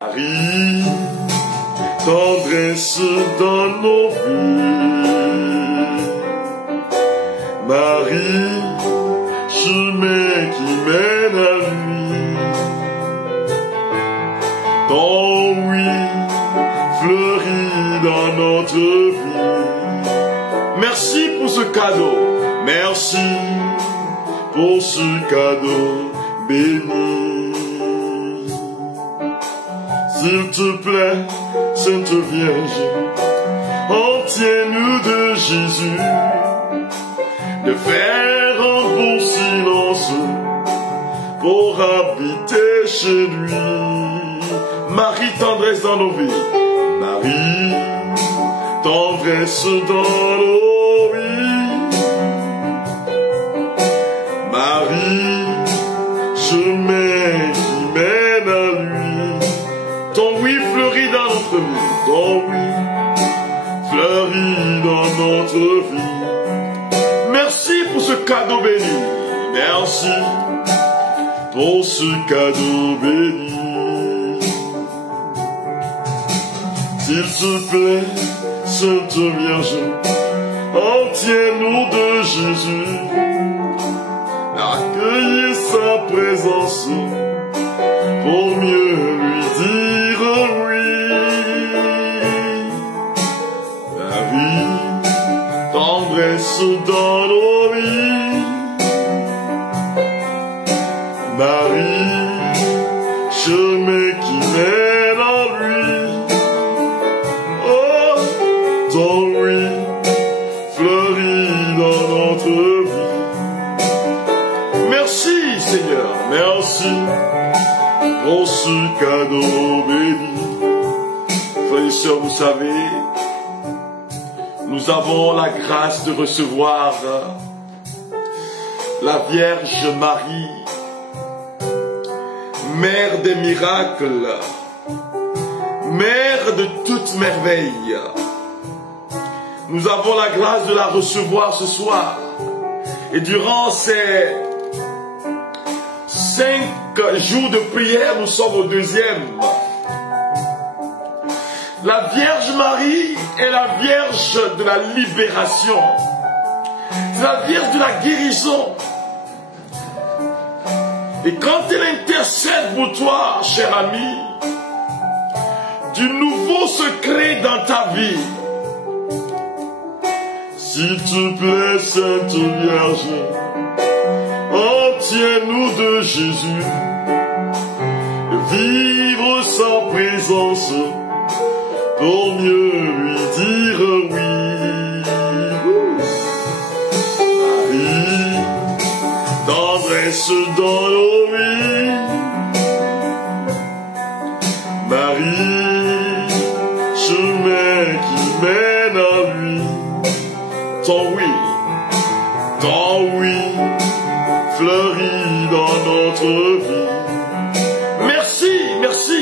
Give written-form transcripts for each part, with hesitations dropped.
Marie, tendresse dans nos vies. Marie, chemin qui mène à lui. Ton oui fleurit dans notre vie. Merci pour ce cadeau. Merci pour ce cadeau béni. S'il te plaît, Sainte Vierge, obtiens-nous de Jésus de faire un bon silence pour habiter chez lui. Marie, tendresse dans nos vies. Marie, tendresse dans nos vies. Marie, chemin qui mène à lui. Ton oui fleurit dans notre vie. Ton oui fleurit dans notre vie. Merci pour ce cadeau béni. Merci pour ce cadeau béni. S'il te plaît, Sainte Vierge, obtiens-nous de Jésus d'accueillir sa présence pour mieux lui dire oui. Marie, tendresse dans nos vies. Marie, chemin qui mène à lui. Oh, ton oui fleurit dans notre vie. Merci Seigneur, merci pour ce cadeau béni. Frères et sœurs, vous savez, nous avons la grâce de recevoir la Vierge Marie, Mère des miracles, Mère de toute merveille. Nous avons la grâce de la recevoir ce soir. Et durant ces 5 jours de prière, nous sommes au 2e. La Vierge Marie est la Vierge de la libération. C'est la Vierge de la guérison. Et quand elle intercède pour toi, cher ami, du nouveau secret dans ta vie, s'il te plaît, Sainte Vierge, obtiens-nous de Jésus de vivre sa présence pour mieux lui dire oui. Marie, tendresse dans nos vies. Marie, chemin qui mène à lui. Ton oui fleurit dans notre vie. Merci, merci,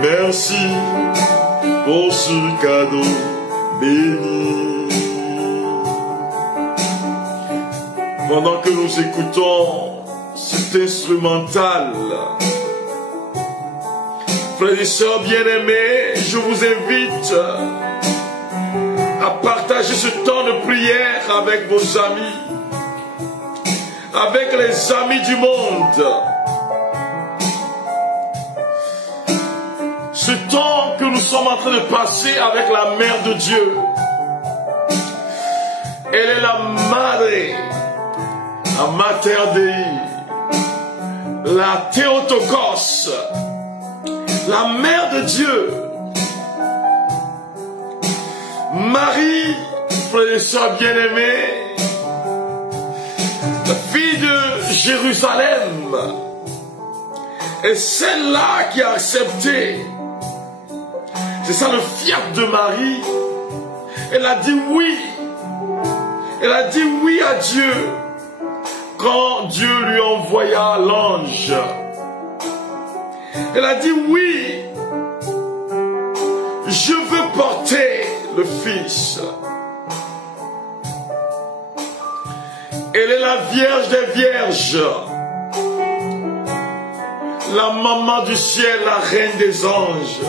merci pour ce cadeau béni. Pendant que nous écoutons cet instrumental, frères et sœurs bien-aimés, je vous invite à partager ce temps de prière avec vos amis, avec les amis du monde. Ce temps que nous sommes en train de passer avec la Mère de Dieu, elle est la Madre, la Mater Dei, la Théotokos, la Mère de Dieu. Marie, frères et sœurs bien-aimés, la fille de Jérusalem, est celle-là qui a accepté. C'est ça le fiat de Marie. Elle a dit oui. Elle a dit oui à Dieu quand Dieu lui envoya l'ange. Elle a dit oui. Je veux porter le Fils. Elle est la Vierge des Vierges. la maman du ciel, la reine des anges.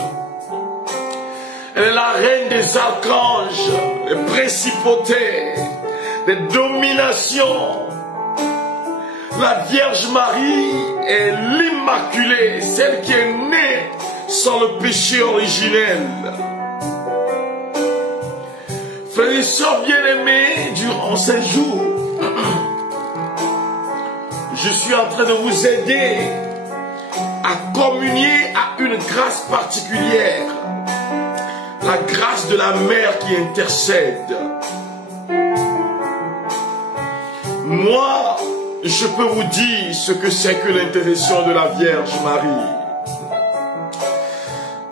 Elle est la reine des archanges, des principautés, des dominations. La Vierge Marie est l'Immaculée, celle qui est née sans le péché originel. Frères et sœurs bien-aimés, durant ces jours, je suis en train de vous aider à communier à une grâce particulière, la grâce de la mère qui intercède. Moi, je peux vous dire ce que c'est que l'intercession de la Vierge Marie.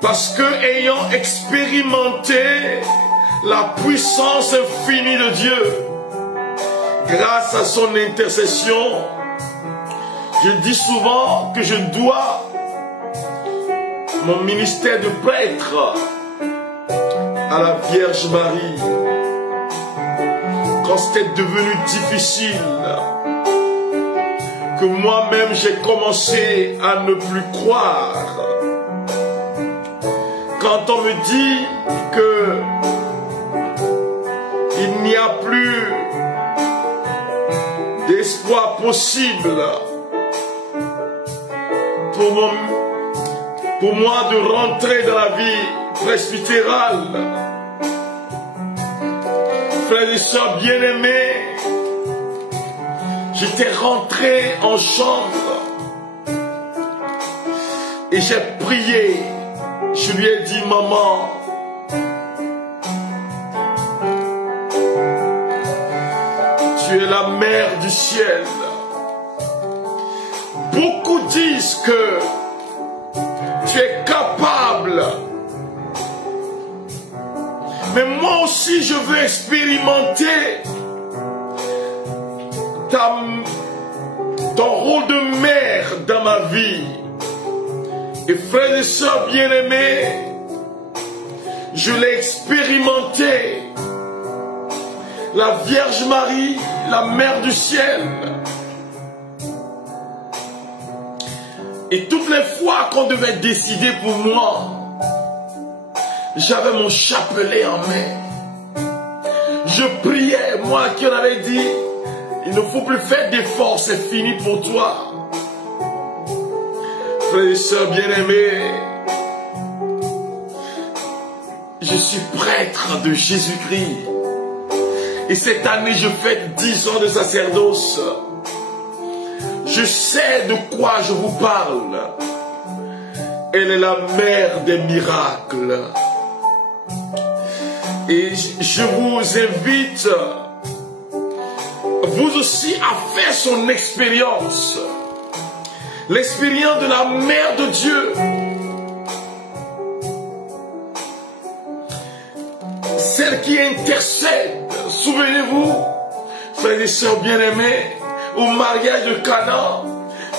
Parce que, ayant expérimenté la puissance infinie de Dieu, grâce à son intercession, je dis souvent que je dois mon ministère de prêtre à la Vierge Marie. Quand c'était devenu difficile, que moi-même j'ai commencé à ne plus croire, quand on me dit que il n'y a plus d'espoir possible pour moi de rentrer dans la vie presbytérale. Frères et sœurs bien-aimés, j'étais rentré en chambre et j'ai prié. Je lui ai dit, maman, tu es la mère du ciel. Beaucoup disent que tu es capable. Mais moi aussi, je veux expérimenter ton rôle de mère dans ma vie. Et frères et sœurs bien-aimés, je l'ai expérimenté. La Vierge Marie, la mère du ciel. Et toutes les fois qu'on devait décider pour moi, j'avais mon chapelet en main. Je priais, moi qui en avais dit, il ne faut plus faire d'efforts, c'est fini pour toi. Frères et sœurs bien-aimés, je suis prêtre de Jésus-Christ. Et cette année, je fête 10 ans de sacerdoce. Je sais de quoi je vous parle. Elle est la mère des miracles. Et je vous invite, vous aussi, à faire son expérience. L'expérience de la mère de Dieu. Celle qui intercède. Souvenez-vous, frères et sœurs bien-aimés, au mariage de Cana,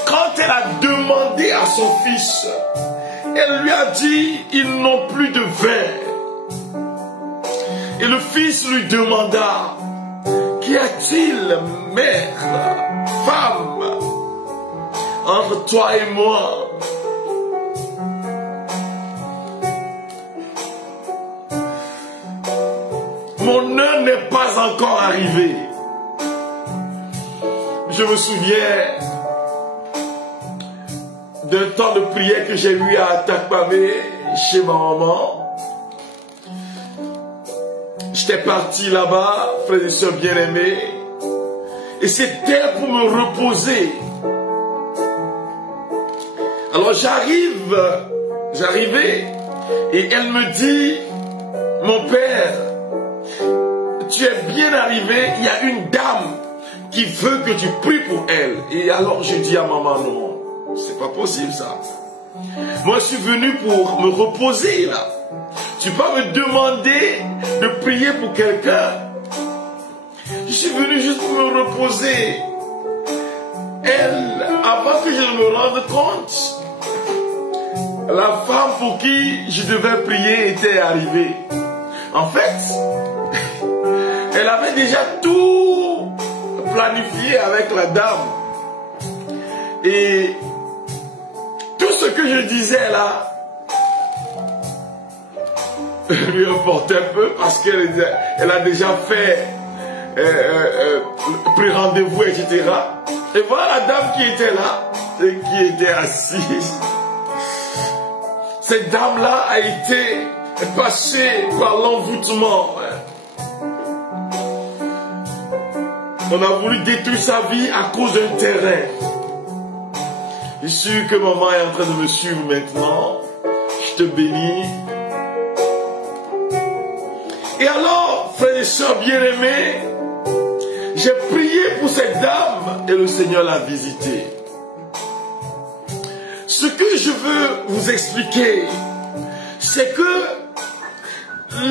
quand elle a demandé à son fils, elle lui a dit, ils n'ont plus de vin. Et le fils lui demanda, qu'y a-t-il, mère, femme, entre toi et moi? Mon heure n'est pas encore arrivée. Je me souviens d'un temps de prière que j'ai eu à Takpamé, chez ma maman. J'étais parti là-bas, frères et sœurs bien-aimés, et c'était pour me reposer. Alors j'arrivais, et elle me dit, mon père, tu es bien arrivé, il y a une dame qui veut que tu pries pour elle. Et alors je dis à maman, non, c'est pas possible ça. Moi je suis venu pour me reposer là. Tu peux pas me demander de prier pour quelqu'un. Je suis venu juste pour me reposer. Elle, avant que je ne me rende compte, la femme pour qui je devais prier était arrivée. En fait, elle avait déjà tout planifié avec la dame. Et tout ce que je disais là lui importait peu parce qu'elle a déjà fait pris rendez-vous, etc. Et voilà la dame qui était là et qui était assise. Cette dame-là a été passée par l'envoûtement. On a voulu détruire sa vie à cause d'un terrain. Je suis sûr que maman est en train de me suivre maintenant. Je te bénis. Et alors, frères et sœurs bien-aimés, j'ai prié pour cette dame et le Seigneur l'a visitée. Ce que je veux vous expliquer, c'est que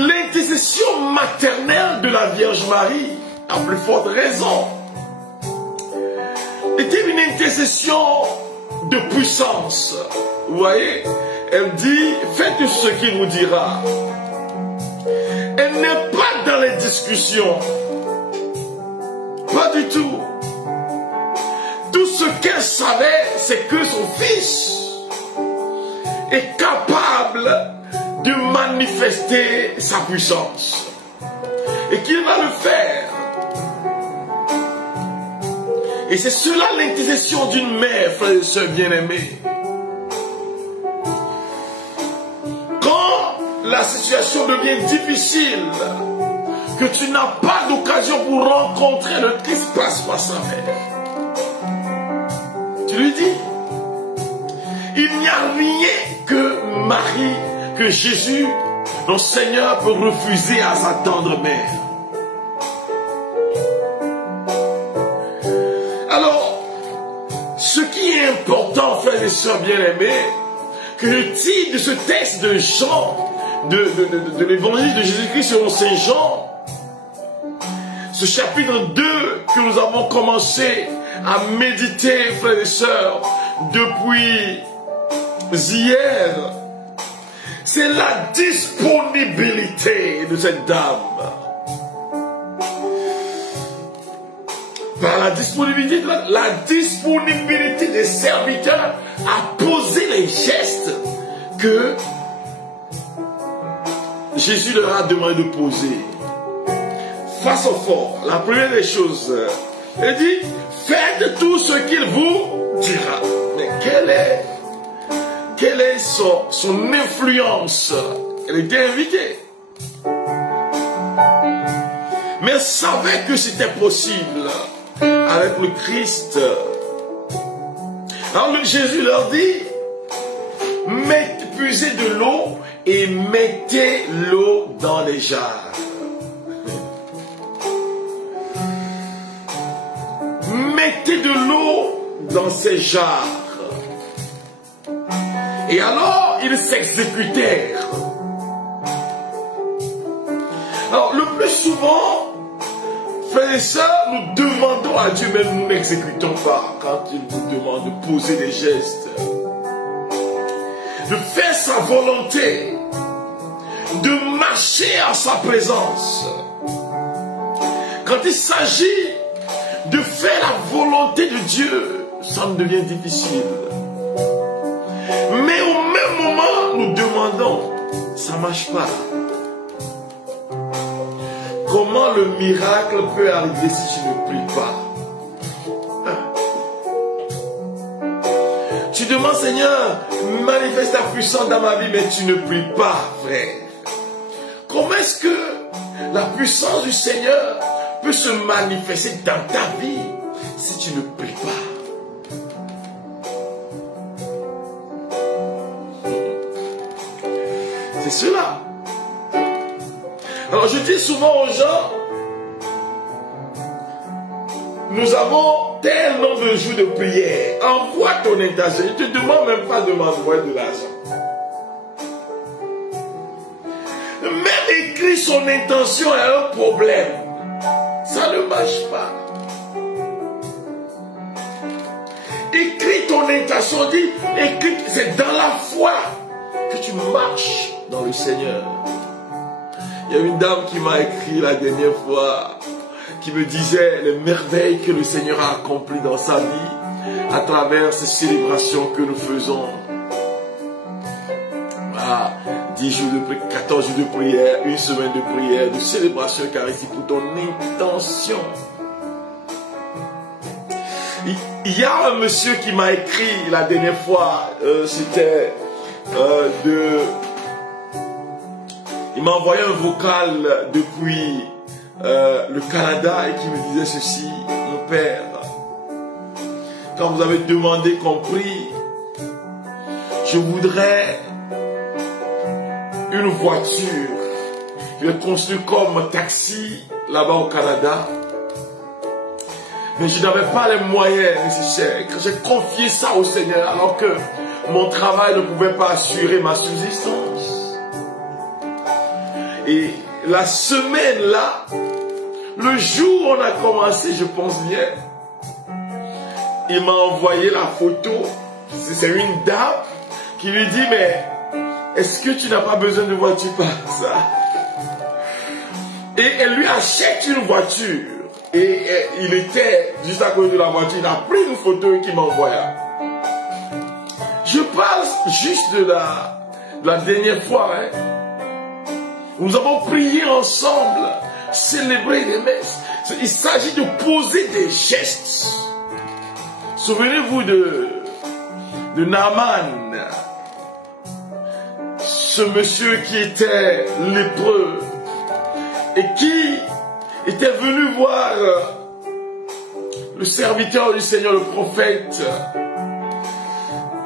l'intercession maternelle de la Vierge Marie, à plus forte raison, était une intercession de puissance. Vous voyez, elle dit, faites ce qu'il vous dira. Elle n'est pas dans les discussions. Pas du tout. Tout ce qu'elle savait, c'est que son fils est capable de manifester sa puissance. Et qu'il va le faire. Et c'est cela l'intercession d'une mère, frères et sœurs bien-aimés. Quand la situation devient difficile, que tu n'as pas d'occasion pour rencontrer le Christ, passe par sa mère. Tu lui dis, il n'y a rien que Marie, que Jésus, notre Seigneur, peut refuser à sa tendre mère. Alors, ce qui est important, frères et sœurs bien-aimés, que je tire de ce texte de Jean, de l'évangile de Jésus-Christ selon Saint Jean, ce chapitre 2 que nous avons commencé à méditer, frères et sœurs, depuis hier, c'est la disponibilité de cette dame. Par la disponibilité, des serviteurs à poser les gestes que Jésus leur a demandé de poser. Face au fort, la première des choses, il dit, faites tout ce qu'il vous dira. Mais quelle est son influence? Elle était invitée. Mais elle savait que c'était possible avec le Christ. Alors Jésus leur dit, puisez de l'eau et mettez l'eau dans les jarres. Mettez de l'eau dans ces jarres. Et alors, ils s'exécutèrent. Alors, le plus souvent, frères et sœurs, nous demandons à Dieu, mais nous n'exécutons pas quand il nous demande de poser des gestes, de faire sa volonté, de marcher à sa présence. Quand il s'agit de faire la volonté de Dieu, ça me devient difficile. Mais au même moment, nous demandons, ça ne marche pas. Comment le miracle peut arriver si tu ne pries pas? Tu demandes, Seigneur, manifeste ta puissance dans ma vie, mais tu ne pries pas, frère. Comment est-ce que la puissance du Seigneur peut se manifester dans ta vie si tu ne pries pas? C'est cela. Alors je dis souvent aux gens, nous avons tel nombre de jours de prière. Envoie ton intention. Je ne te demande même pas de m'envoyer de l'argent. Même écrire son intention est un problème. Ça ne marche pas. Écris ton intention, dis, écris, c'est dans la foi que tu marches dans le Seigneur. Il y a une dame qui m'a écrit la dernière fois, qui me disait les merveilles que le Seigneur a accomplies dans sa vie à travers ces célébrations que nous faisons. à 10 jours de prière, 14 jours de prière, une semaine de prière, de célébration eucharistique pour ton intention. Il y a un monsieur qui m'a écrit la dernière fois, c'était il m'a envoyé un vocal depuis le Canada et qui me disait ceci: mon père, quand vous avez demandé qu'on prie, je voudrais une voiture. Je l'ai conçue comme taxi là-bas au Canada. Mais je n'avais pas les moyens nécessaires. J'ai confié ça au Seigneur alors que mon travail ne pouvait pas assurer ma subsistance. Et la semaine là, le jour où on a commencé, je pense bien, il m'a envoyé la photo. C'est une dame qui lui dit: mais est-ce que tu n'as pas besoin de voiture par ça? Et elle lui achète une voiture. Et il était juste à côté de la voiture. Il a pris une photo et qu'il m'envoya. Je parle juste de la dernière fois. Nous avons prié ensemble, célébré les messes. Il s'agit de poser des gestes. Souvenez-vous de Naaman, ce monsieur qui était lépreux et qui était venu voir le serviteur du Seigneur, le prophète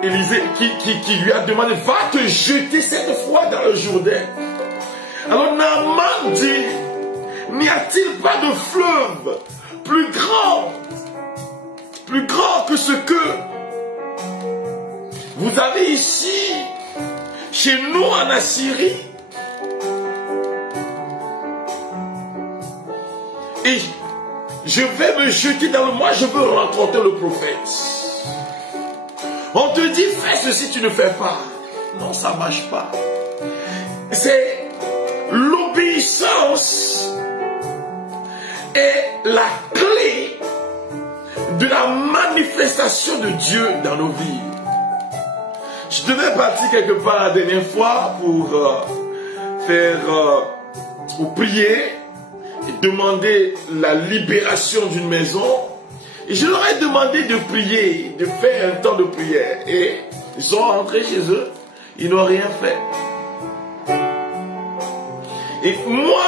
Élisée, qui lui a demandé: va te jeter cette fois dans le Jourdain. Alors Naaman dit: n'y a-t-il pas de fleuve plus grand que ce que vous avez ici, chez nous en Assyrie? Et je vais me jeter dans le... Moi, je veux rencontrer le prophète. On te dit: fais ceci, tu ne fais pas. Non, ça ne marche pas. C'est l'obéissance est la clé de la manifestation de Dieu dans nos vies. Je devais partir quelque part la dernière fois pour pour prier et demander la libération d'une maison. Et je leur ai demandé de prier, de faire un temps de prière. Et ils sont rentrés chez eux, ils n'ont rien fait. Et moi,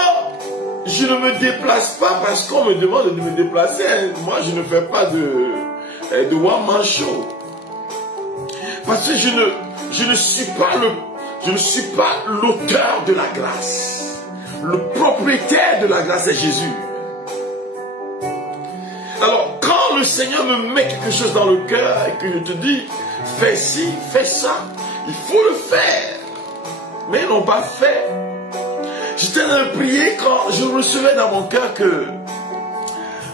je ne me déplace pas parce qu'on me demande de me déplacer. Moi, je ne fais pas de one man show. Parce que je ne suis pas l'auteur de la grâce. Le propriétaire de la grâce est Jésus. Alors, quand le Seigneur me met quelque chose dans le cœur et que je te dis: fais ci, fais ça, il faut le faire. Mais ils n'ont pas fait. J'étais en train de prier quand je recevais dans mon cœur que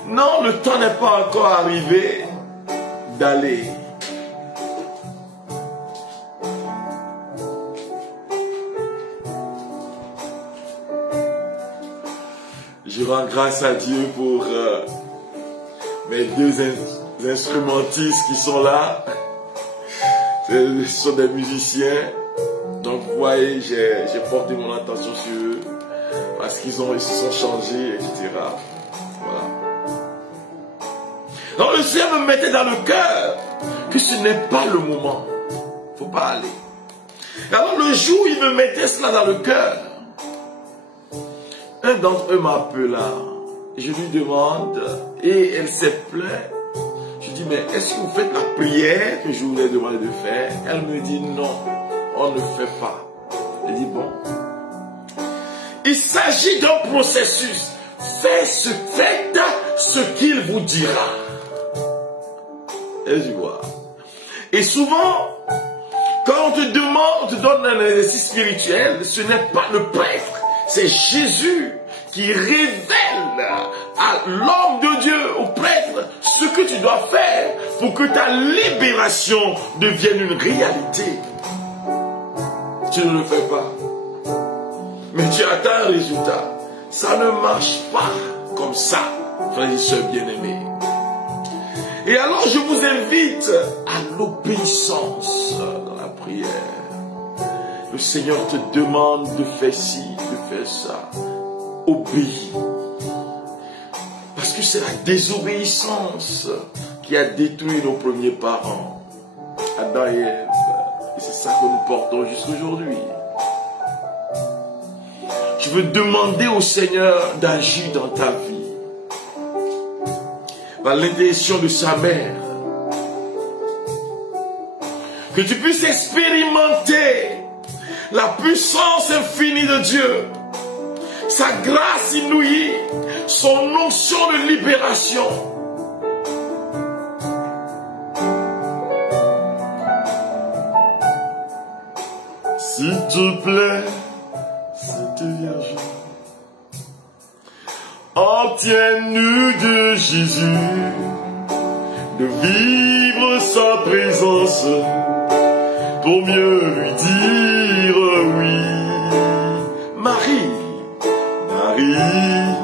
non, le temps n'est pas encore arrivé d'aller. Je rends grâce à Dieu pour mes deux instrumentistes qui sont là. Ce sont des musiciens. Donc vous voyez, j'ai porté mon attention sur eux parce qu'ils se sont changés, etc. Voilà. Donc le Seigneur me mettait dans le cœur que ce n'est pas le moment. Il ne faut pas aller. Alors le jour où il me mettait cela dans le cœur, un d'entre eux m'appela. Je lui demande, et elle s'est plainte. Je dis: mais est-ce que vous faites la prière que je vous ai demandé de faire? Elle me dit: non, on ne fait pas. Je dis: bon. Il s'agit d'un processus. Faites ce qu'il vous dira. Et je vois. Et souvent, quand on te demande, on te donne un exercice spirituel, ce n'est pas le prêtre. C'est Jésus qui révèle à l'homme de Dieu, au prêtre, ce que tu dois faire pour que ta libération devienne une réalité. Tu ne le fais pas. Mais tu attends un résultat. Ça ne marche pas comme ça, frères et sœurs bien-aimés. Et alors je vous invite à l'obéissance dans la prière. le Seigneur te demande de faire ci, de faire ça. Obéis. Parce que c'est la désobéissance qui a détruit nos premiers parents, Adam et Ève. Et c'est ça que nous portons jusqu'aujourd'hui. Tu veux demander au Seigneur d'agir dans ta vie par l'intercession de sa mère. Que tu puisses expérimenter la puissance infinie de Dieu, sa grâce inouïe, son onction de libération. S'il te plaît, Sainte Vierge, obtiens-nous de Jésus de vivre sa présence pour mieux lui dire oui. Marie, Marie,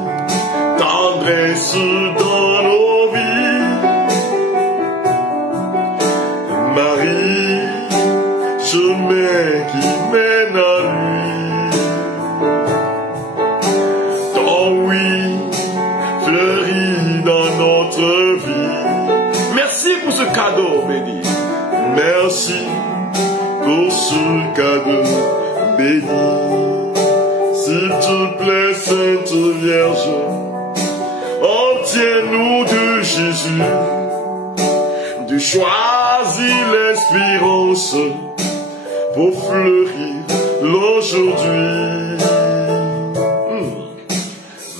tendresse dans nos vies. Marie, chemin qui mène à lui. Ton oui fleurit dans notre vie. Merci pour ce cadeau béni. Merci pour ce cadeau béni. S'il te plaît, Sainte Vierge, obtiens-nous de Jésus de choisir l'espérance pour fleurir l'aujourd'hui.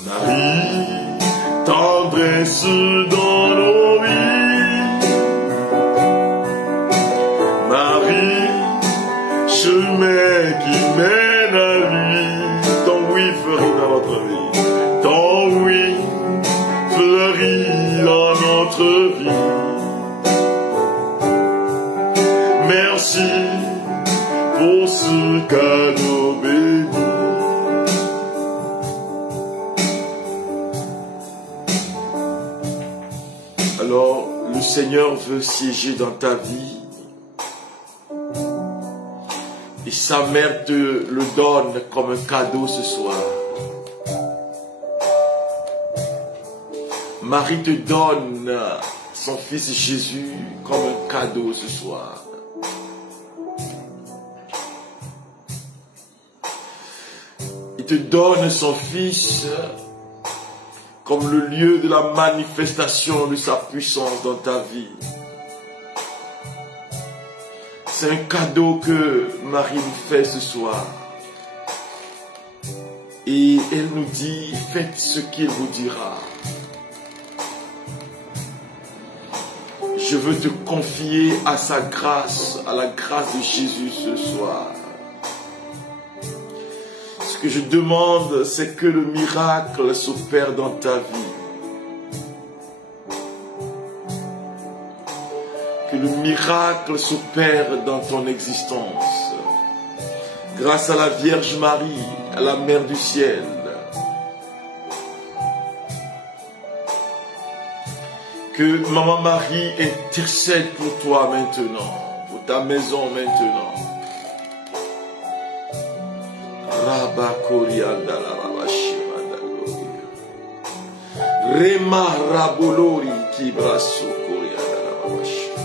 Marie, tendresse dans nos vies. Marie, chemin qui mène à lui. Ton oui fleurit dans notre vie. Ton oui fleurit dans notre vie. Merci pour ce cadeau béni. Alors, le Seigneur veut siéger dans ta vie. Et sa mère te le donne comme un cadeau ce soir. Marie te donne son fils Jésus comme un cadeau ce soir. Il te donne son fils comme le lieu de la manifestation de sa puissance dans ta vie. C'est un cadeau que Marie nous fait ce soir. Et elle nous dit, faites ce qu'il vous dira. Je veux te confier à sa grâce, à la grâce de Jésus ce soir. Ce que je demande, c'est que le miracle s'opère dans ta vie. Que le miracle s'opère dans ton existence. Grâce à la Vierge Marie, à la Mère du Ciel. Que Maman Marie intercède pour toi maintenant, pour ta maison maintenant. Rabba Korianda la Rabashimanda Gloria. Rema Rabolori Kibraso Korianda la Rabashimanda.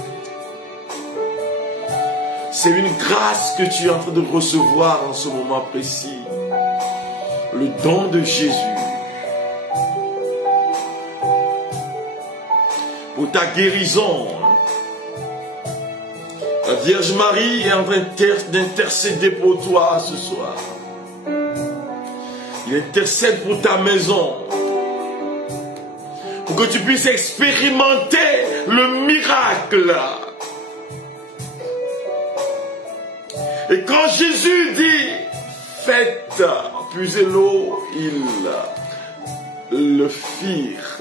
C'est une grâce que tu es en train de recevoir en ce moment précis. Le don de Jésus. Pour ta guérison. La Vierge Marie est en train d'intercéder pour toi ce soir. Il intercède pour ta maison. Pour que tu puisses expérimenter le miracle. Et quand Jésus dit, faites, puisez l'eau, ils le firent.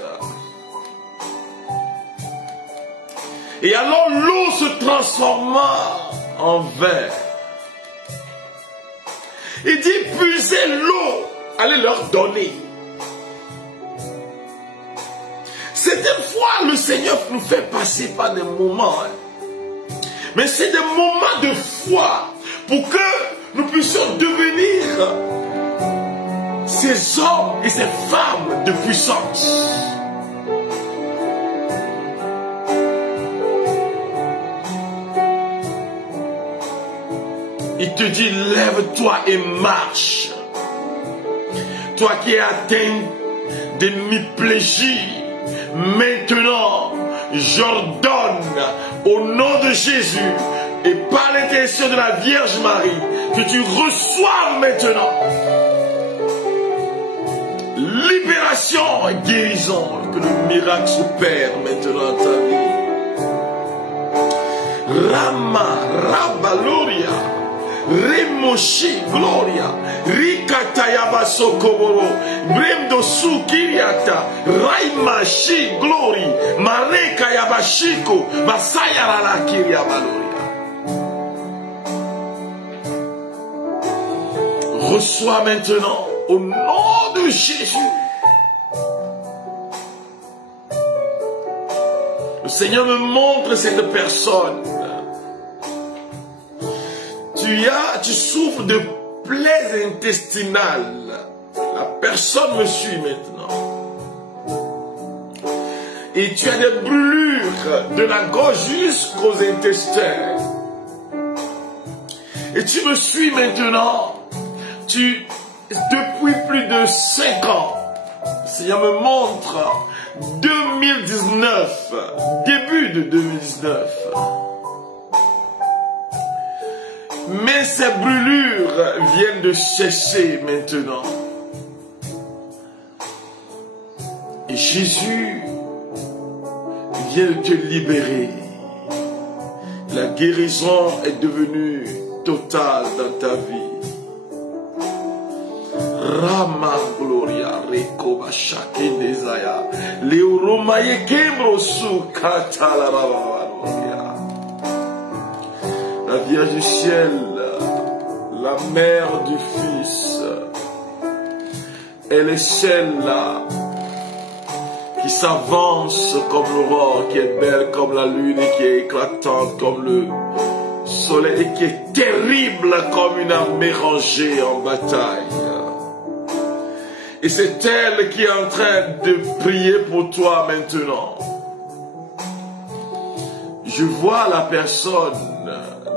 Et alors l'eau se transforma en vin. Il dit, puisez l'eau, allez leur donner. Certaines fois, le Seigneur nous fait passer par des moments. Mais c'est des moments de foi pour que nous puissions devenir ces hommes et ces femmes de puissance. Il te dit, lève-toi et marche. Toi qui es atteint d'hémiplégie, maintenant, j'ordonne au nom de Jésus et par l'intercession de la Vierge Marie que tu reçoives maintenant libération et guérison, que le miracle s'opère maintenant dans ta vie. Rama, Rabaloria, Remoshi, Gloria, Rikatayaba Sokoboro, Bremdo Sukiriata, Raimashi, Glory, Mareka Yabashiko, Masaya Ralakiria Baloria. Reçois maintenant au nom de Jésus. Le Seigneur me montre cette personne. Tu souffres de plaies intestinales. La personne me suit maintenant. Et tu as des brûlures de la gorge jusqu'aux intestins. Et tu me suis maintenant. Depuis plus de 5 ans, le Seigneur me montre 2019, début de 2019. Mais ces brûlures viennent de cesser maintenant. Et Jésus vient de te libérer. La guérison est devenue totale dans ta vie. Rama Gloria Rekoba Shake Desaya Leoromaye Kembro Sukata la la Vierge du ciel, la mère du Fils, elle est celle-là qui s'avance comme l'aurore, qui est belle comme la lune et qui est éclatante comme le soleil et qui est terrible comme une armée rangée en bataille. Et c'est elle qui est en train de prier pour toi maintenant. Je vois la personne.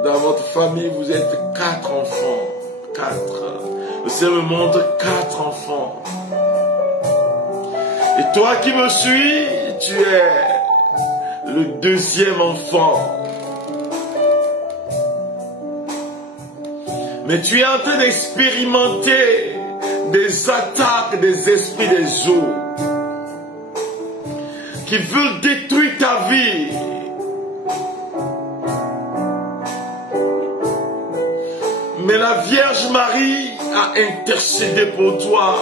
Dans votre famille, vous êtes 4 enfants. 4. Le Seigneur me montre 4 enfants. Et toi qui me suis, tu es le 2e enfant. Mais tu es en train d'expérimenter des attaques des esprits des eaux qui veulent détruire ta vie. Mais la Vierge Marie a intercédé pour toi.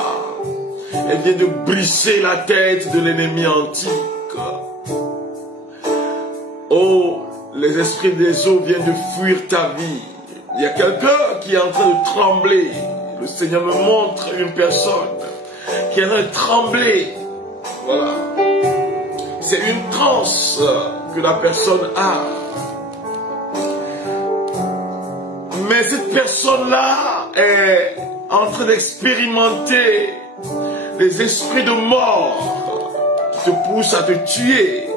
Elle vient de briser la tête de l'ennemi antique. Oh, les esprits des eaux viennent de fuir ta vie. Il y a quelqu'un qui est en train de trembler. Le Seigneur me montre une personne qui est en train de trembler. Voilà. C'est une transe que la personne a. Mais cette personne-là est en train d'expérimenter des esprits de mort qui te poussent à te tuer.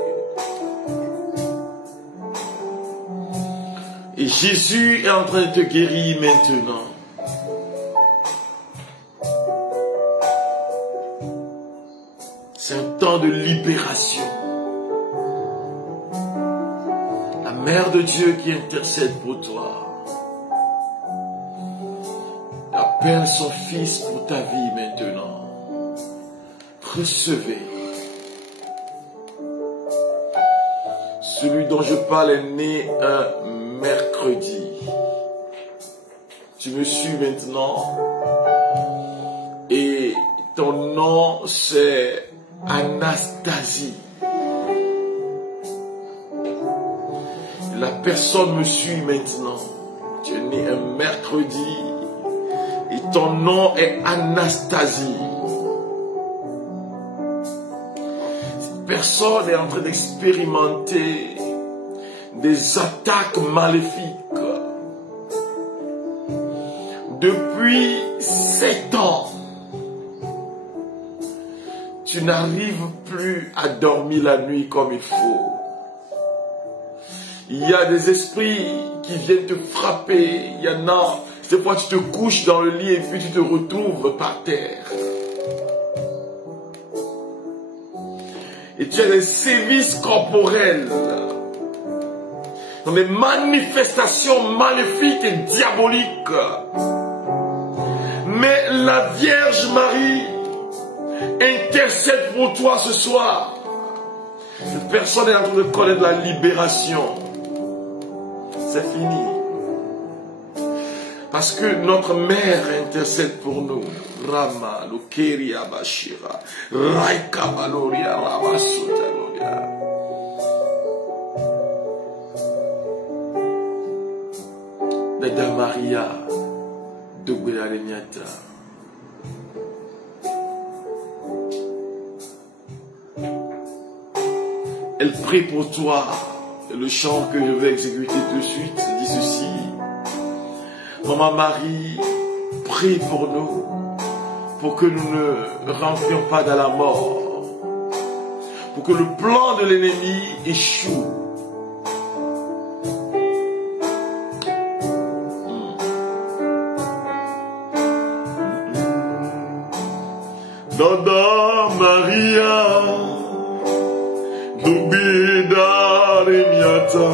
Et Jésus est en train de te guérir maintenant. C'est un temps de libération. La Mère de Dieu qui intercède pour toi. Appelle son Fils pour ta vie maintenant. Recevez. Celui dont je parle est né un mercredi. Tu me suis maintenant. Et ton nom c'est Anastasie. La personne me suit maintenant. Tu es né un mercredi. Et ton nom est Anastasie. Cette personne est en train d'expérimenter des attaques maléfiques. depuis 7 ans, tu n'arrives plus à dormir la nuit comme il faut. Il y a des esprits qui viennent te frapper. Il y en a, des fois tu te couches dans le lit et puis tu te retrouves par terre. Et tu as des sévices corporels. Dans des manifestations maléfiques et diaboliques. Mais la Vierge Marie intercède pour toi ce soir. Cette personne est en train de connaître la libération. C'est fini. Parce que notre mère intercède pour nous. Rama, Lukeria Bashira, Raika Baloria, Rama Sotaloria. Dada Maria, Dogbela Lemiata. Elle prie pour toi. Et le chant que je vais exécuter tout de suite dit ceci. Maman Marie, prie pour nous, pour que nous ne rentrions pas dans la mort, pour que le plan de l'ennemi échoue. Dada Maria, Dubida Remiata,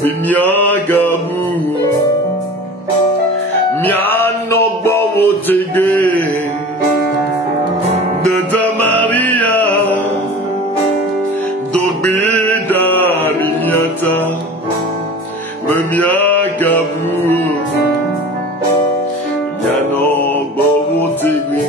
Minyagabu, Miano Bawotege, Dada Maria, Dubida Remiata, Minyagabu, Miano Bawotege.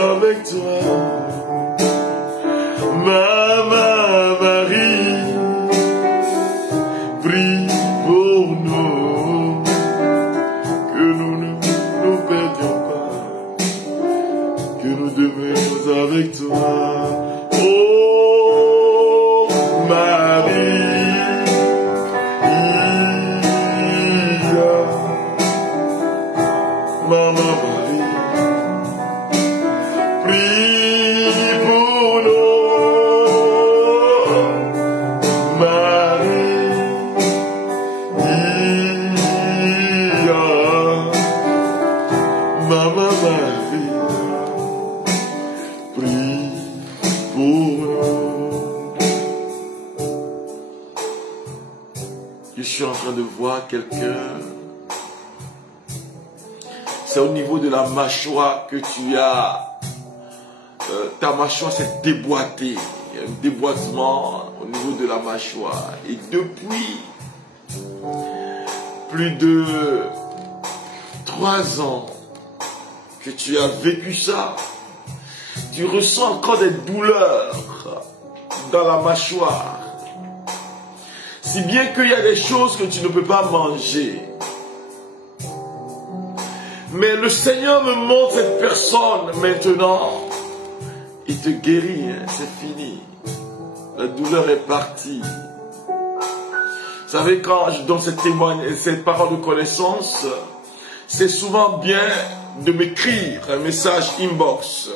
Avec toi, Maman Marie, prie pour nous, que nous ne nous perdions pas, que nous demeurions avec toi. Oh Marie, Maman Marie. Je suis en train de voir quelqu'un. C'est au niveau de la mâchoire que tu as. Ta mâchoire s'est déboîtée. Il y a un déboîtement au niveau de la mâchoire. Et depuis plus de 3 ans que tu as vécu ça, tu ressens encore des douleurs dans la mâchoire. Si bien qu'il y a des choses que tu ne peux pas manger. Mais le Seigneur me montre cette personne maintenant. Il te guérit, hein, c'est fini. La douleur est partie. Vous savez, quand je donne cette parole de connaissance, c'est souvent bien de m'écrire un message inbox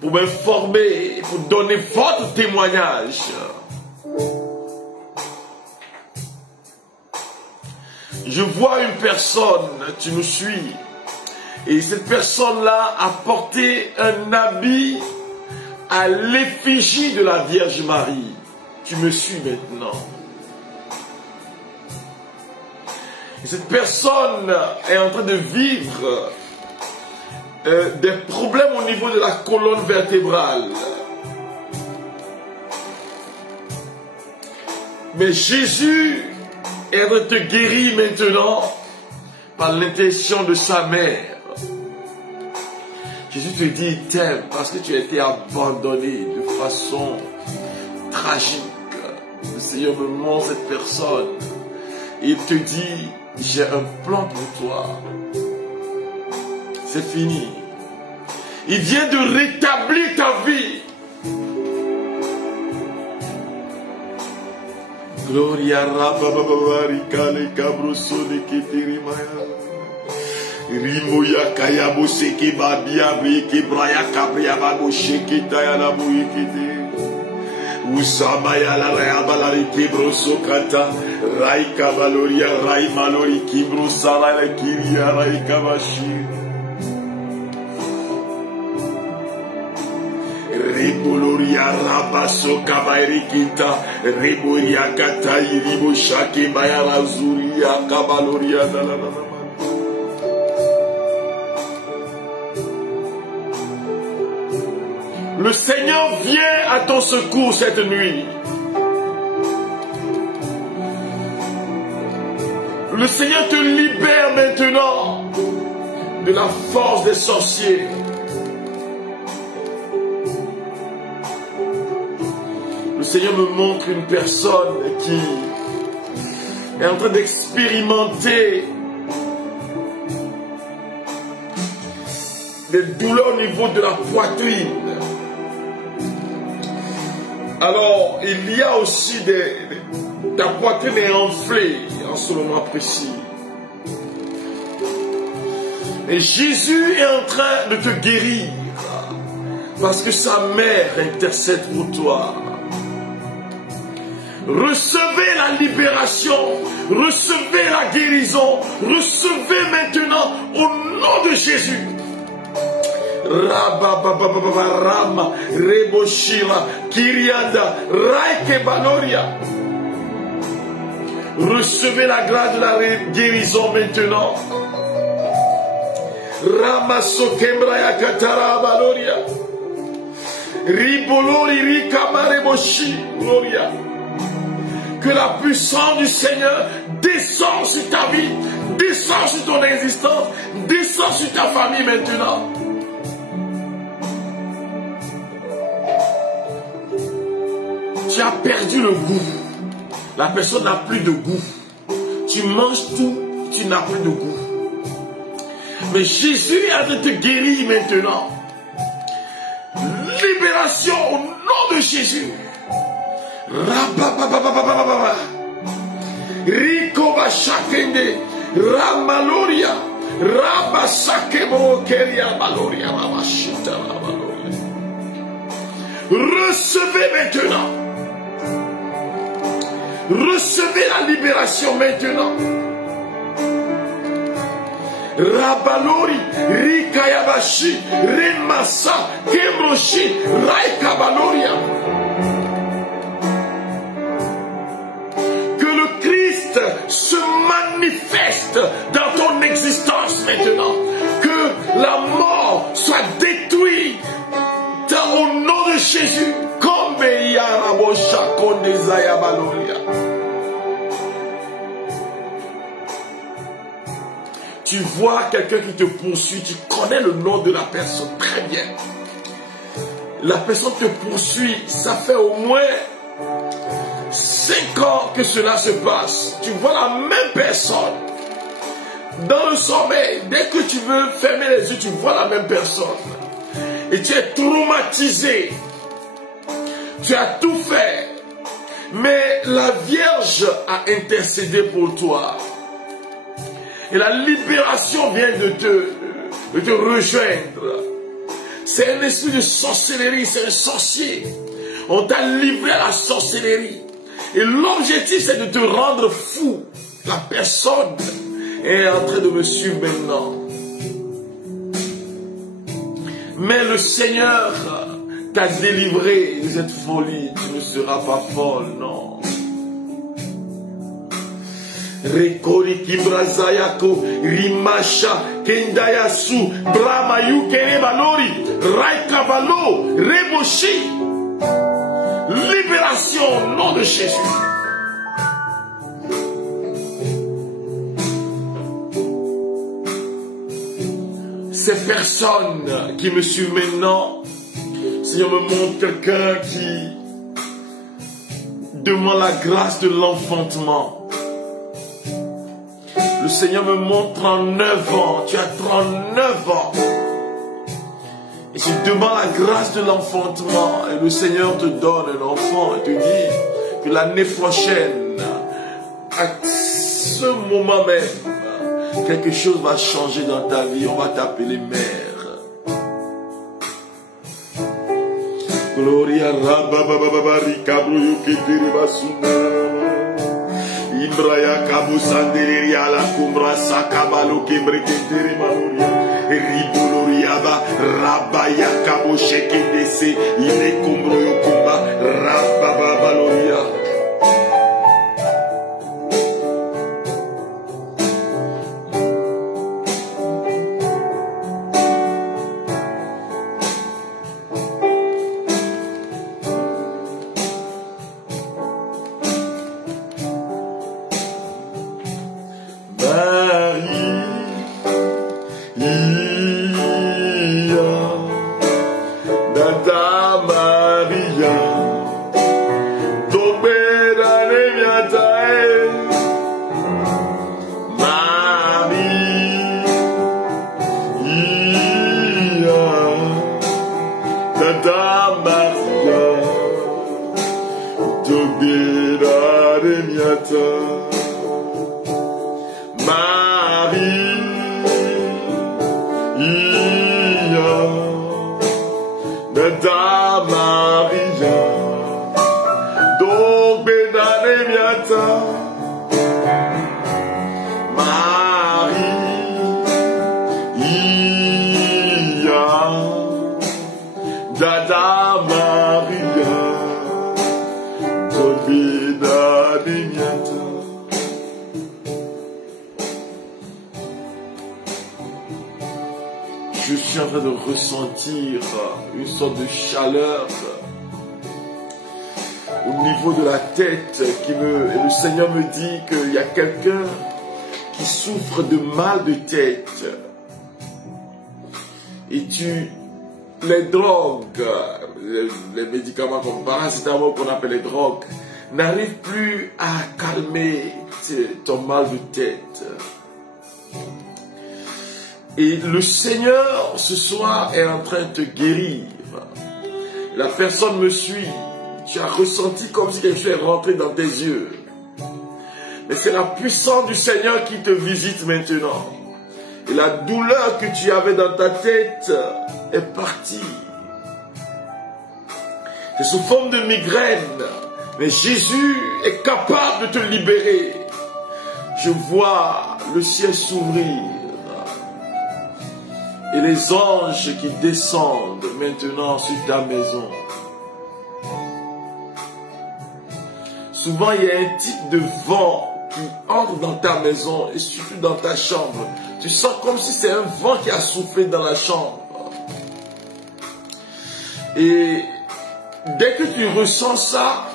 pour m'informer, pour donner votre témoignage. Je vois une personne, tu me suis, et cette personne-là a porté un habit à l'effigie de la Vierge Marie. Tu me suis maintenant. Et cette personne est en train de vivre des problèmes au niveau de la colonne vertébrale. Mais Jésus est en train de te guérir maintenant par l'intercession de sa mère. Jésus te dit, il t'aime parce que tu as été abandonné de façon tragique. Le Seigneur me montre cette personne. Il te dit, j'ai un plan pour toi. C'est fini. Il vient de rétablir ta vie. Gloria Rabba le Cabroso de Kitirimaya. Rimoya Kayabo Seki Babia Briki Braya Cabria Babo Sheki Tayana Bouikiti. Usamaya la Rayaba la Rikibroso Kata. Rai Kabaloria Rai Malori Kibro Sala la Kiria Rai Kabashi. Riboloria Rabaso Kabairikita. Riboria Katai Ribo Shaki Bayara Zuria Kabaloria Dalanama. Le Seigneur vient à ton secours cette nuit. Le Seigneur te libère maintenant de la force des sorciers. Le Seigneur me montre une personne qui est en train d'expérimenter des douleurs au niveau de la poitrine. Alors, il y a aussi ta poitrine est enflée en ce moment précis. Et Jésus est en train de te guérir parce que sa mère intercède pour toi. Recevez la libération, recevez la guérison, recevez maintenant au nom de Jésus. Rama, Reboshima, Kirianda, Raike Baloria. Recevez la grâce de la guérison maintenant. Rama Sokembraya Katara Baloria. Ribolori Rikama Reboshi Gloria. Que la puissance du Seigneur descende sur ta vie, descende sur ton existence, descende sur ta famille maintenant. Tu as perdu le goût. La personne n'a plus de goût. Tu manges tout, tu n'as plus de goût. Mais Jésus est en train de te guérir maintenant. Libération au nom de Jésus. Rico Bashakende, Ramaloria, Rabasakebo Keria Maloria, Ramashita Ramaloria. Recevez maintenant. Recevez la libération maintenant. Rabalori, Rikayabashi, Remasa, Kemroshi, Raikabaloria. Que le Christ se manifeste dans ton existence maintenant. Que la mort soit détruite au nom de Jésus. Comme Yarabosha Kondezaya Baloria. Tu vois quelqu'un qui te poursuit, tu connais le nom de la personne très bien. La personne te poursuit, ça fait au moins 5 ans que cela se passe. Tu vois la même personne. Dans le sommeil, dès que tu veux fermer les yeux, tu vois la même personne. Et tu es traumatisé. Tu as tout fait. Mais la Vierge a intercédé pour toi. Et la libération vient de te rejoindre. C'est un esprit de sorcellerie, c'est un sorcier. On t'a livré à la sorcellerie. Et l'objectif, c'est de te rendre fou. La personne est en train de me suivre maintenant. Mais le Seigneur t'a délivré de cette folie. Tu ne seras pas folle, non. Rekori Kimbrazayako, Rimasha, Kendayasu, Bramayu Kerebalori, Raikabalo, Reboshi. Libération au nom de Jésus. Ces personnes qui me suivent maintenant, Seigneur me montre quelqu'un qui demande la grâce de l'enfantement. Le Seigneur me montre 39 ans, tu as 39 ans. Et tu demandes la grâce de l'enfantement. Et le Seigneur te donne un enfant et te dit que l'année prochaine, à ce moment même, quelque chose va changer dans ta vie. On va t'appeler mère. Gloria Rabba Baba Rikabru Yukitiri Basuna. Ibraya Kabu Sanderia la Kumbra Sakabalo Kebreketiri Manuria. Ribuluriaba Rabaya Kabo Shekendese Ile Kumbro Yokumba Rababa Baloria. Je suis en train de ressentir une sorte de chaleur au niveau de la tête et le Seigneur me dit qu'il y a quelqu'un qui souffre de mal de tête. Et les drogues, les médicaments comme paracétamol qu'on appelle les drogues, n'arrivent plus à calmer ton mal de tête. Et le Seigneur, ce soir, est en train de te guérir. La personne me suit. Tu as ressenti comme si quelque chose est rentré dans tes yeux. Mais c'est la puissance du Seigneur qui te visite maintenant. Et la douleur que tu avais dans ta tête est partie. C'est sous forme de migraine. Mais Jésus est capable de te libérer. Je vois le ciel s'ouvrir. Et les anges qui descendent maintenant sur ta maison. Souvent, il y a un type de vent qui entre dans ta maison et surtout dans ta chambre. Tu sens comme si c'est un vent qui a soufflé dans la chambre. Et dès que tu ressens ça,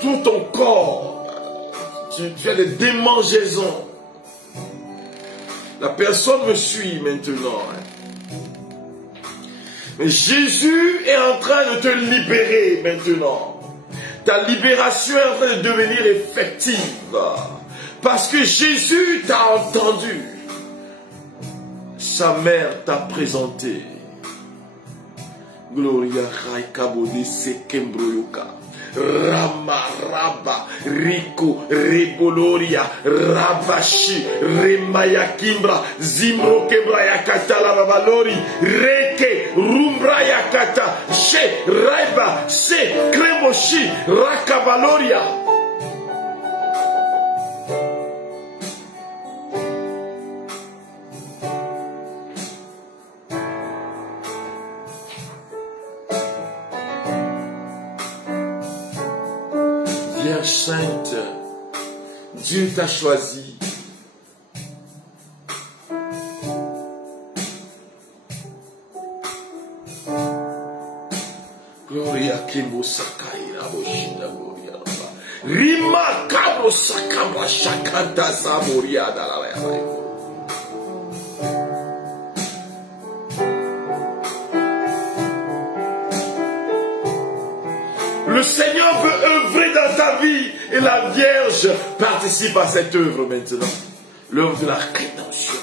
tout ton corps, tu as des démangeaisons. La personne me suit maintenant. Mais Jésus est en train de te libérer maintenant. Ta libération est en train de devenir effective. Parce que Jésus t'a entendu. Sa mère t'a présenté. Gloria Raikabode Sekembroyoka. Rama, Raba, Rico, Reboloria, Rabashi, Remaya Kimbra, Zimbro Kebraya Kata Lavabalori, Reke, Rumbraya Kata, She, Raiba, Se, Kremoshi, Rakabaloria. Vierge Sainte, Dieu t'a choisi. Gloria Kimbo Sakaira Boshina Gloria. Rima Kabo Sakamba Shakanta Saboria Dalaya. Le Seigneur veut œuvrer dans ta vie et la Vierge participe à cette œuvre maintenant. L'œuvre de la rédemption.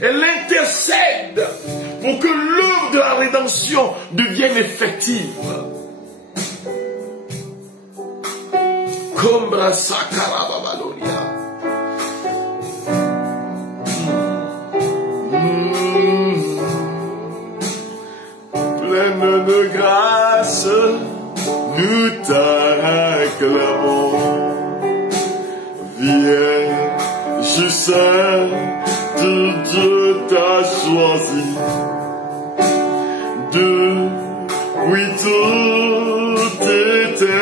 Elle intercède pour que l'œuvre de la rédemption devienne effective. Comme la Sakara Babaloria. Pleine de grâce, nous t'acclamons. Vierge sainte, Dieu t'a choisi. Depuis toute éternité,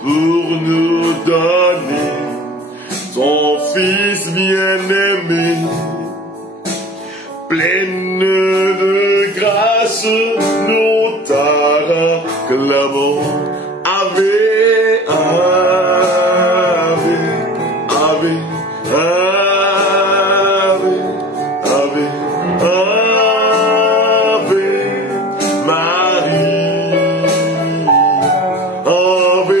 pour nous donner ton Fils bien-aimé. Pleine de grâce, nous t'acclamons. Ave, ave, ave, ave, ave, ave, Marie. Ave,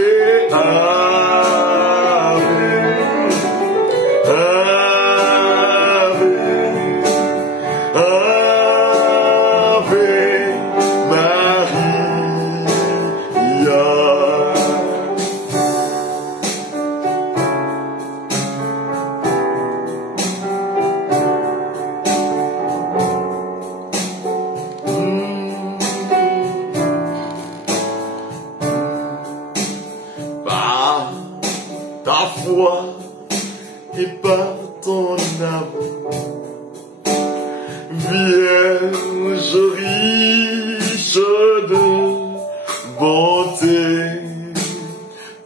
ta foi et par ton amour, Vierge riche de bonté,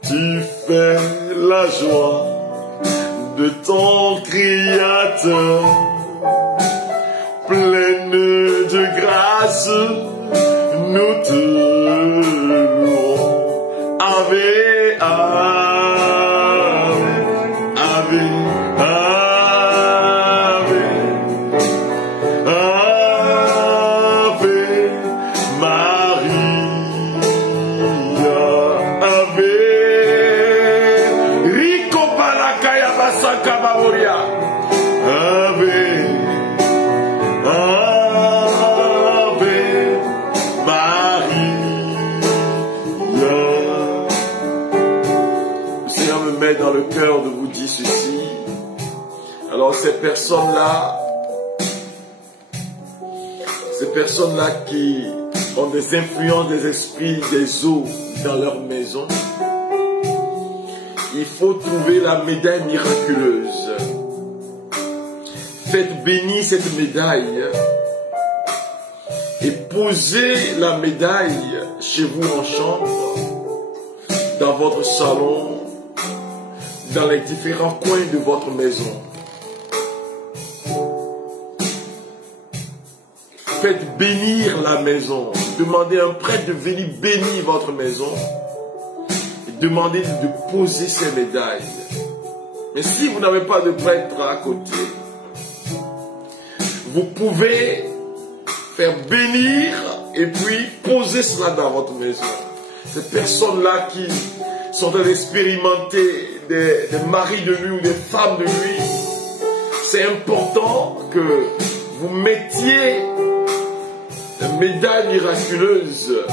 tu fais la joie de ton Créateur, pleine de grâce, nous te louons. Ave, dans le cœur de vous dire ceci. Alors ces personnes-là qui ont des influences des esprits, des eaux dans leur maison, il faut trouver la médaille miraculeuse. Faites bénir cette médaille et posez la médaille chez vous en chambre, dans votre salon, dans les différents coins de votre maison. Faites bénir la maison. Demandez à un prêtre de venir bénir votre maison. Et demandez de poser ces médailles. Mais si vous n'avez pas de prêtre à côté, vous pouvez faire bénir et puis poser cela dans votre maison. Ces personnes-là qui sont en train d'expérimenter des maris de nuit ou des femmes de nuit, c'est important que vous mettiez une médaille miraculeuse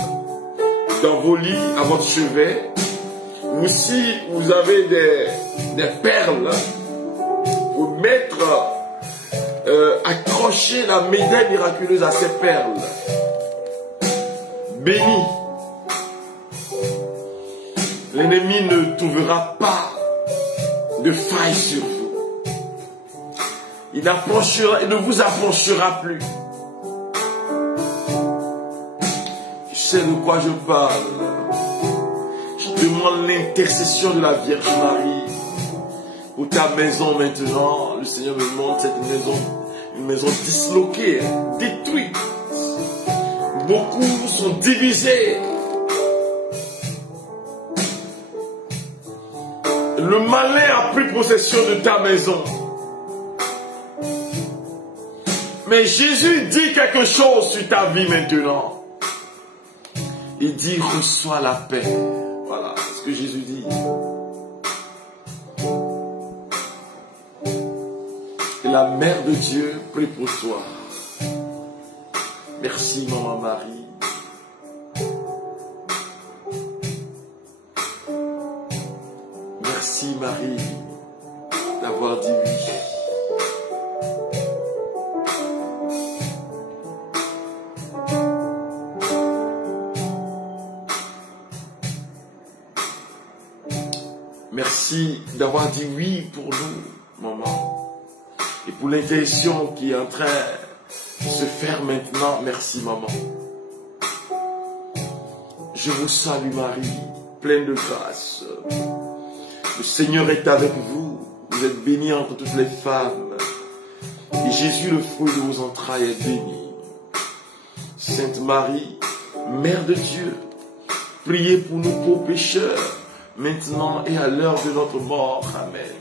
dans vos lits, à votre chevet, ou si vous avez des perles, vous mettre, accrocher la médaille miraculeuse à ces perles. Béni. L'ennemi ne trouvera pas de faille sur vous. Il ne vous approchera plus. Je sais de quoi je parle. demande l'intercession de la Vierge Marie pour ta maison maintenant. Le Seigneur me montre cette maison, une maison disloquée, détruite. Beaucoup sont divisés. Le malin a pris possession de ta maison. Mais Jésus dit quelque chose sur ta vie maintenant. Il dit, reçois la paix. Voilà ce que Jésus dit. Et la mère de Dieu prie pour toi. Merci, Maman Marie. Merci, Marie, d'avoir dit oui. Merci d'avoir dit oui pour nous, maman. Et pour l'intercession qui est en train de se faire maintenant, merci, maman. Je vous salue, Marie, pleine de grâce. Le Seigneur est avec vous. Vous êtes bénie entre toutes les femmes. Et Jésus, le fruit de vos entrailles, est béni. Sainte Marie, Mère de Dieu, priez pour nous pauvres pécheurs, maintenant et à l'heure de notre mort. Amen.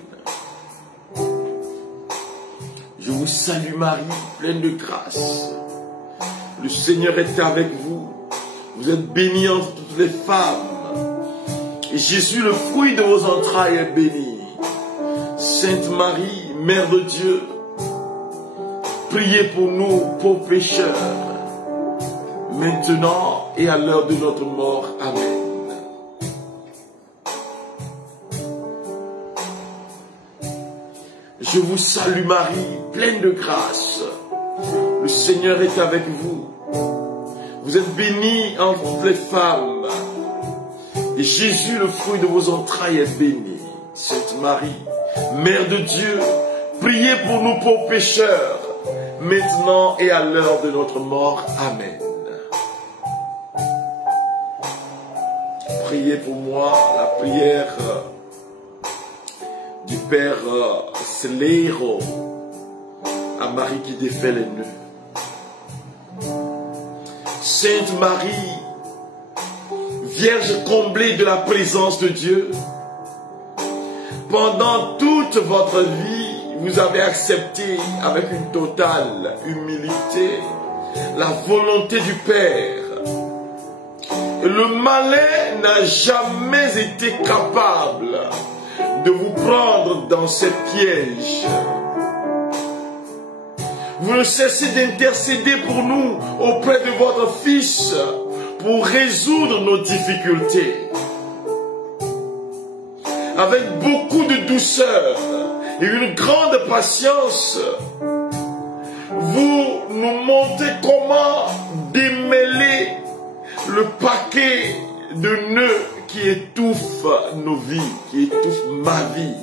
Je vous salue Marie, pleine de grâce. Le Seigneur est avec vous. Vous êtes bénie entre toutes les femmes. Et Jésus, le fruit de vos entrailles, est béni. Sainte Marie, Mère de Dieu, priez pour nous, pauvres pécheurs, maintenant et à l'heure de notre mort. Amen. Je vous salue Marie, pleine de grâce. Le Seigneur est avec vous. Vous êtes bénie entre toutes les femmes. Et Jésus, le fruit de vos entrailles, est béni. Sainte Marie, Mère de Dieu, priez pour nous pauvres pécheurs, maintenant et à l'heure de notre mort. Amen. Priez pour moi la prière du Père Celero à Marie qui défait les nœuds. Sainte Marie, Vierge comblée de la présence de Dieu, pendant toute votre vie, vous avez accepté avec une totale humilité la volonté du Père. Et le malin n'a jamais été capable de vous prendre dans ce piège. Vous ne cessez d'intercéder pour nous auprès de votre Fils pour résoudre nos difficultés. Avec beaucoup de douceur et une grande patience, vous nous montrez comment démêler le paquet de nœuds qui étouffe nos vies, qui étouffe ma vie.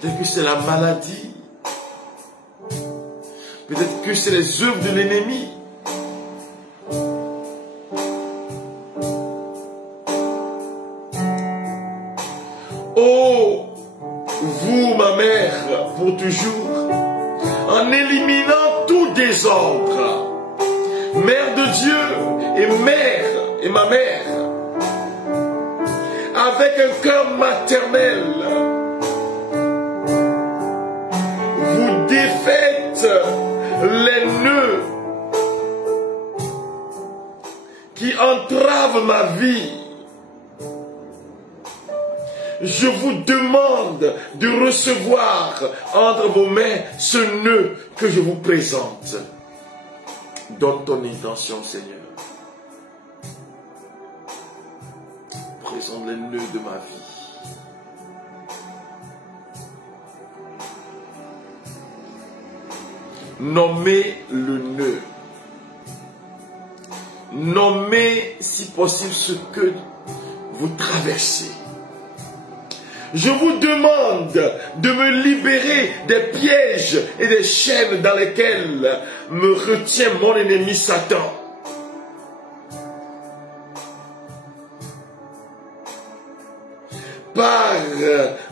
Peut-être que c'est la maladie. Peut-être que c'est les œuvres de l'ennemi. Oh, vous, ma mère, pour toujours, en éliminant tout désordre, Mère de Dieu et mère et ma mère, avec un cœur maternel, vous défaites les nœuds qui entravent ma vie. Je vous demande de recevoir entre vos mains ce nœud que je vous présente. Donne ton intention, Seigneur. Présente les nœuds de ma vie. Nommez le nœud. Nommez, si possible, ce que vous traversez. Je vous demande de me libérer des pièges et des chaînes dans lesquelles me retient mon ennemi Satan. par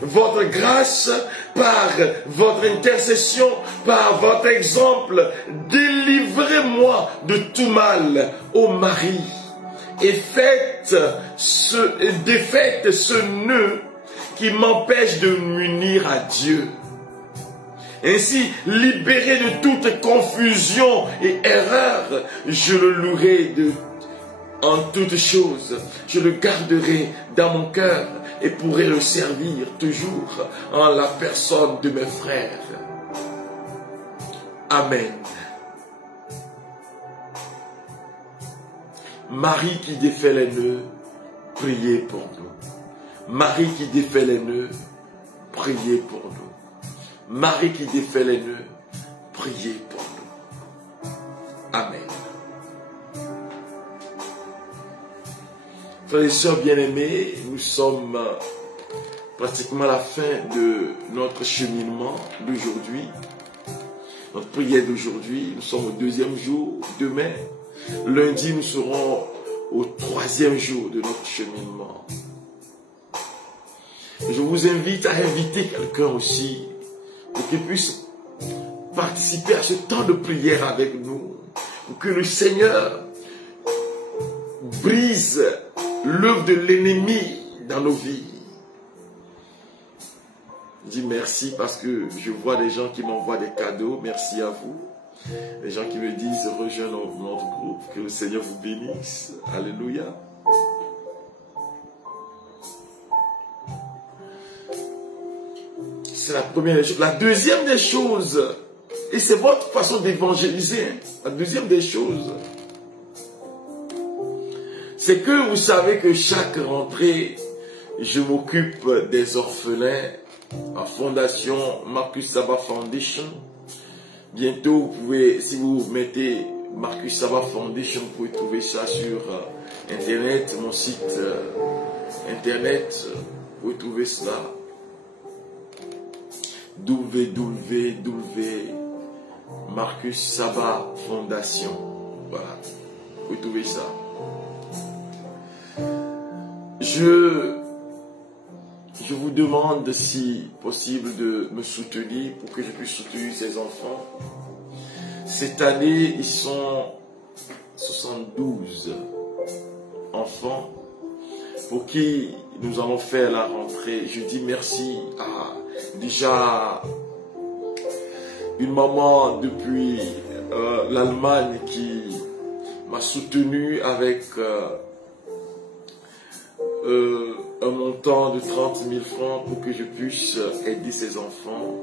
votre grâce, par votre intercession, par votre exemple, délivrez-moi de tout mal, ô Marie, et défaites ce nœud qui m'empêche de m'unir à Dieu. Ainsi, libéré de toute confusion et erreur, je le louerai en toutes choses. Je le garderai dans mon cœur et pourrai le servir toujours en la personne de mes frères. Amen. Marie qui défait les nœuds, priez pour nous. Marie qui défait les nœuds, priez pour nous. Marie qui défait les nœuds, priez pour nous. Amen. Frères et sœurs bien-aimés, nous sommes pratiquement à la fin de notre cheminement d'aujourd'hui. Notre prière d'aujourd'hui, nous sommes au 2e jour. Demain, lundi, nous serons au 3e jour de notre cheminement. Je vous invite à inviter quelqu'un aussi pour qu'il puisse participer à ce temps de prière avec nous, pour que le Seigneur brise l'œuvre de l'ennemi dans nos vies. Je dis merci parce que je vois des gens qui m'envoient des cadeaux. Merci à vous. Les gens qui me disent rejoins notre groupe. Que le Seigneur vous bénisse. Alléluia. C'est la première des choses. La deuxième des choses, et c'est votre façon d'évangéliser, la deuxième des choses, c'est que vous savez que chaque rentrée, je m'occupe des orphelins en fondation Marcus Saba Foundation. Bientôt, vous pouvez, si vous mettez Marcus Saba Foundation, vous pouvez trouver ça sur Internet, mon site Internet, vous pouvez trouver cela. Marcus Saba Fondation. Voilà, vous pouvez trouver ça. Je vous demande si possible de me soutenir pour que je puisse soutenir ces enfants. Cette année, ils sont 72 enfants pour qui nous allons faire la rentrée. Je dis merci à déjà une maman depuis l'Allemagne qui m'a soutenu avec un montant de 30 000 francs pour que je puisse aider ses enfants.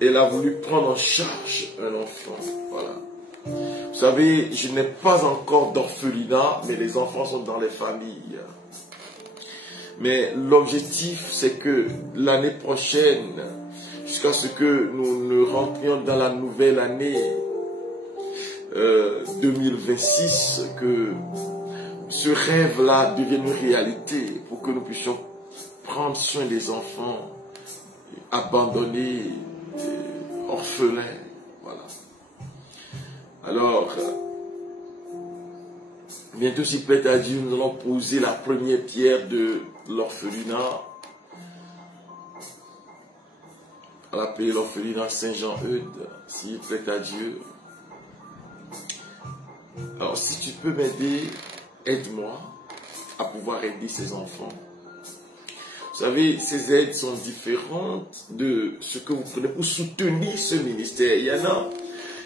Elle a voulu prendre en charge un enfant. Voilà. Vous savez, je n'ai pas encore d'orphelinat, mais les enfants sont dans les familles. Mais l'objectif, c'est que l'année prochaine, jusqu'à ce que nous ne rentrions dans la nouvelle année 2026, que ce rêve-là devienne une réalité pour que nous puissions prendre soin des enfants abandonnés, orphelins. Voilà. Alors, bientôt, s'il plaît à Dieu, nous allons poser la première pierre de l'orphelinat. On va l'appeler l'orphelinat Saint-Jean-Eudes, s'il plaît à Dieu. Alors, si tu peux m'aider, aide-moi à pouvoir aider ces enfants. Vous savez, ces aides sont différentes de ce que vous prenez pour soutenir ce ministère. Il y en a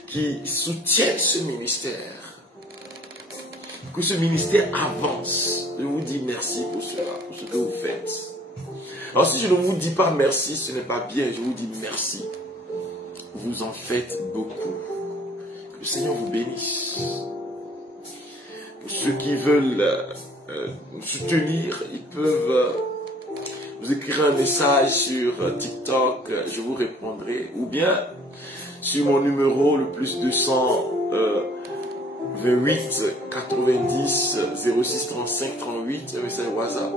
qui soutiennent ce ministère. Que ce ministère avance. Je vous dis merci pour cela, pour ce que vous faites. Alors si je ne vous dis pas merci, ce n'est pas bien. Je vous dis merci. Vous en faites beaucoup. Que le Seigneur vous bénisse. Pour ceux qui veulent nous soutenir, ils peuvent vous écrire un message sur TikTok, je vous répondrai. Ou bien sur mon numéro, le plus 228 90 06 35 38, un message WhatsApp.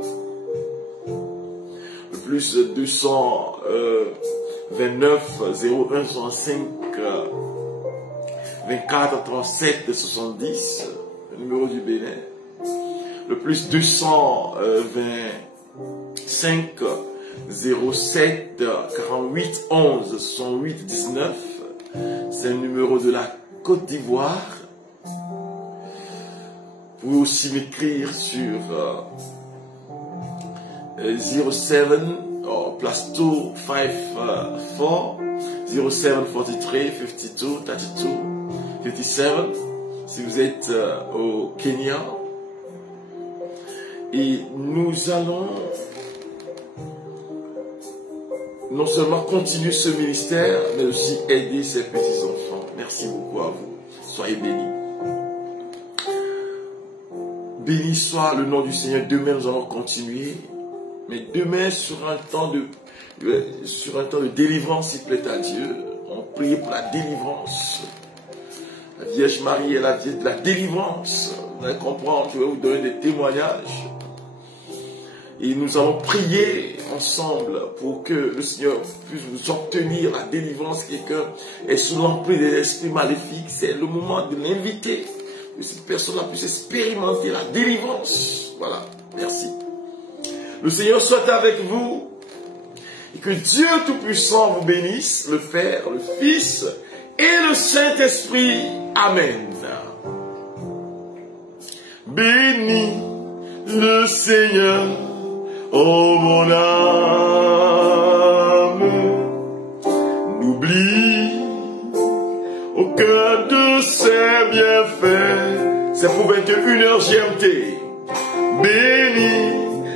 Le plus 229 01 65 24 37 70, le numéro du Bénin. le plus 225 07 48 11 68 19. C'est le numéro de la Côte d'Ivoire. Vous pouvez aussi m'écrire sur 07 +254 0743 52 32 57 si vous êtes au Kenya. Et nous allons non seulement continuer ce ministère, mais aussi aider ces petits-enfants. Merci beaucoup à vous. Soyez bénis. Béni soit le nom du Seigneur. Demain, nous allons continuer. Mais demain, sur un temps de délivrance, s'il plaît à Dieu. On prie pour la délivrance. La Vierge Marie est la Vierge de la délivrance. Vous allez comprendre, je vais vous donner des témoignages. Et nous allons prier ensemble pour que le Seigneur puisse vous obtenir la délivrance. Quelqu'un est sous l'emprise des esprits maléfiques. C'est le moment de l'inviter. Que cette personne-là puisse expérimenter la délivrance. Voilà. Merci. Le Seigneur soit avec vous. Et que Dieu Tout-Puissant vous bénisse, le Père, le Fils et le Saint-Esprit. Amen. Bénis le Seigneur, ô mon âme. N'oublie aucun de ses bienfaits. C'est pour 21h GMT. Bénis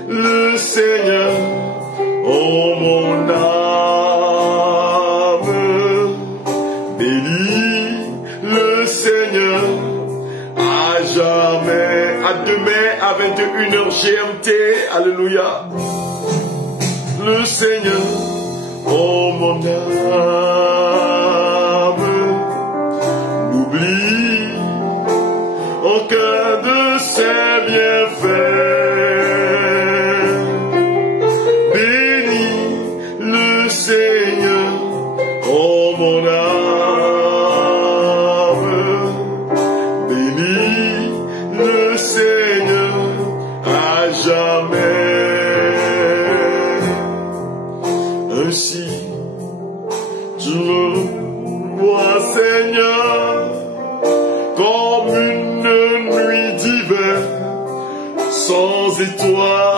le Seigneur, ô mon âme. Bénis le Seigneur à jamais. À demain à 21h GMT. Alléluia. Le Seigneur, ô mon âme. N'oublie aucun de ses bienfaits. Seigneur, oh mon âme, bénis le Seigneur à jamais. Ainsi, tu me vois, Seigneur, comme une nuit d'hiver, sans étoiles.